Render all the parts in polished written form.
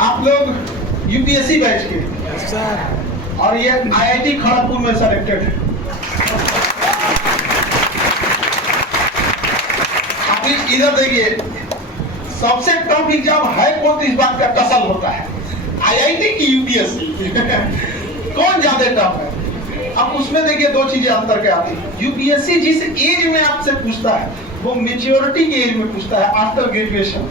आप लोग UPSC batch के और ये आईआईटी खड़गपुर में सेलेक्टेड है। अभी इधर देखिए, सबसे टफ एग्जाम है कौन, तो इस बात का टसल होता है, आईआईटी की यूपीएससी कौन ज्यादा टफ है। अब उसमें देखिए दो चीजें अंतर के आती है। यूपीएससी जिस एज में आपसे पूछता है वो मेच्योरिटी के एज में पूछता है, आफ्टर ग्रेजुएशन,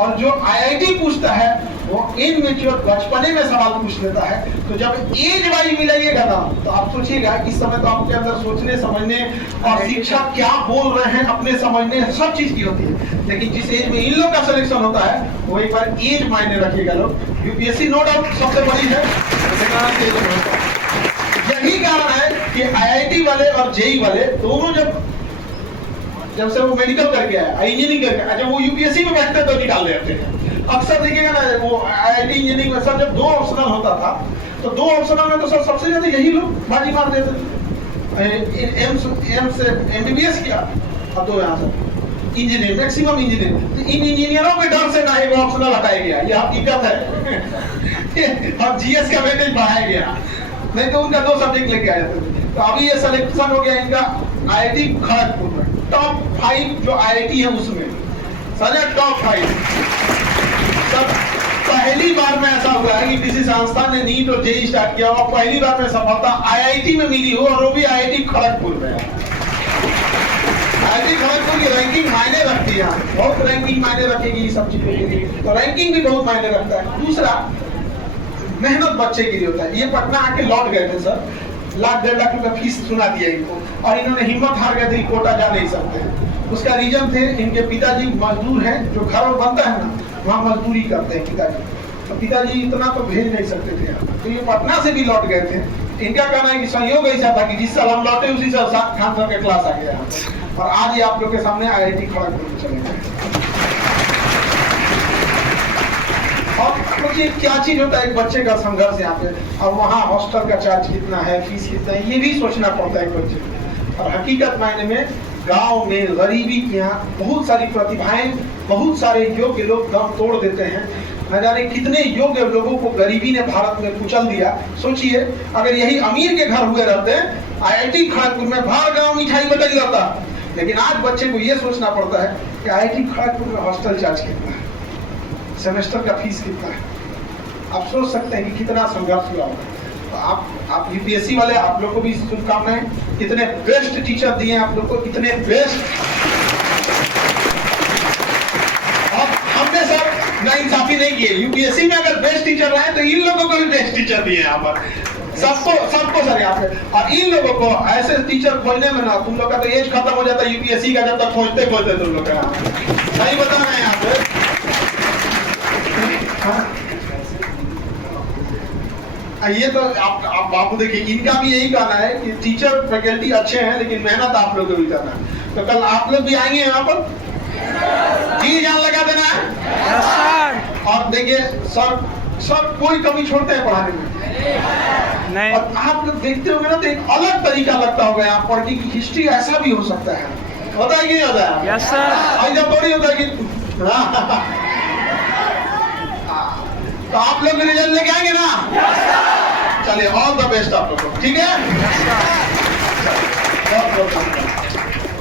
और जो आईआईटी पूछता है वो इनमेच्योर बचपने में सवाल पूछ लेता है। तो जब एज वाइज मिलाइएगा ना तो आप सोचिएगा इस समय तो आपके अंदर सोचने समझने और शिक्षा क्या बोल रहे हैं अपने समझने सब चीज की होती है, लेकिन जिस एज में इन लोग का सिलेक्शन होता है वो एक बार एज मायने रखिएगा लोग। यूपीएससी नो डाउट सबसे बड़ी है, यही कारण है कि आईआईटी वाले और जेई वाले दोनों जब से वो मेडिकल करके आया, इंजीनियरिंग करके आया, जब वो यूपीएससी में बैठते तो निकाल देते हैं। अक्सर देखिएगा ना वो आईआईटी इंजीनियरिंग में सर जब 2 ऑप्शनल होता था तो 2 ऑप्शनल में तो सर सबसे ज्यादा यही लोग बाजी मार देते थे। एम्स से एमबीबीएस किया और 2 यहाँ से इंजीनियरिंग, मैक्सिमम इंजीनियरिंग। तो इन इंजीनियरों के डर से ना ही वो ऑप्शनल हटाया गया, ये हकीकत है। और जीएस का वेटेज बढ़ाया गया, नहीं तो उनका 2 सब्जेक्ट लेके आ जाते थे। तो अभी ये सिलेक्शन हो गया इनका आईआईटी खड़गपुर में, टॉप 5 जो आईआईटी है उसमें सर टॉप 5। सब पहली बार में ऐसा हुआ है कि किसी संस्थान ने नीट और जेईई स्टार्ट किया और पहली बार में सफलता आईआईटी में मिली हो, और वो भी आईआईटी खड़गपुर में। आईआईटी खड़गपुर की रैंकिंग मायने रखती है, बहुत रैंकिंग मायने रखेगी सब चीजों के लिए, तो रैंकिंग भी बहुत मायने रखता है। दूसरा मेहनत बच्चे के लिए होता है। ये पटना आके लौट गए थे सर, 1,00,000-1.5 लाख रुपया फीस सुना दिया इनको, और इन्होंने हिम्मत हार गए थे कोटा जा नहीं सकते। उसका रीजन थे इनके पिताजी मजदूर हैं, जो घर में बनता है ना वहाँ मजदूरी करते हैं पिताजी, तो पिताजी इतना तो भेज नहीं सकते थे, तो ये पटना से भी लौट गए थे। इनका कहना है कि संयोग ऐसा था कि जिस साल हम लौटे उसी साल खान सर के क्लास आ गया, और आज ये आप लोग के सामने आईआईटी खड़गपुर में चले गए। और सोचिए क्या चीज होता है एक बच्चे का संघर्ष यहाँ पे, और वहाँ हॉस्टल का चार्ज कितना है, फीस कितना है, ये भी सोचना पड़ता है बच्चे को। और हकीकत मायने में गांव में गरीबी के यहाँ बहुत सारी प्रतिभाएं, बहुत सारे योग्य लोग दम तोड़ देते हैं। न जाने कितने योग्य लोगों को गरीबी ने भारत में कुचल दिया। सोचिए अगर यही अमीर के घर हुए रहते आईआईटी खड़गपुर में बाहर गाँव मिठाई बदल जाता, लेकिन आज बच्चे को ये सोचना पड़ता है कि आईआईटी खड़गपुर में हॉस्टल चार्ज कितना है, सेमेस्टर का फीस कितना है। आप सोच सकते हैं कि कितना संघर्ष हुआ होगा। तो आप यूपीएससी वाले, आप लोग को भी शुभकामनाएं, कितने बेस्ट टीचर दिए आप लोग को, कितने बेस्ट। और हमने सर नाइंसाफी नहीं की, यूपीएससी में अगर बेस्ट टीचर रहे तो इन लोगों को भी बेस्ट टीचर दिए यहाँ पर, सबको सर यहाँ पे। और इन लोगों को ऐसे टीचर खोजने में ना तुम लोग का तो एज खत्म हो जाता है यूपीएससी का, जब तक खोजते तुम लोग का। सही बता रहे हैं यहाँ पे। ये तो आप बापू देखिए, इनका भी यही कहना है कि टीचर फैकल्टी अच्छे हैं लेकिन मेहनत आप लोग को भी करना है। तो कल आप लोग भी आएंगे यहाँ पर, जी जान लगा देना है। और देखिए सर कोई कमी छोड़ते हैं पढ़ाने में नहीं। और आप लोग देखते होंगे ना तो एक अलग तरीका लगता होगा यहाँ पढ़ने की, हिस्ट्री ऐसा भी हो सकता है, होता है कि नहीं होता है? Yes sir. ऐसा थोड़ी होता है कि तो आप लोग रिजल्ट लेके आएंगे ना? चलिए ऑल द बेस्ट आप लोगों को, ठीक है?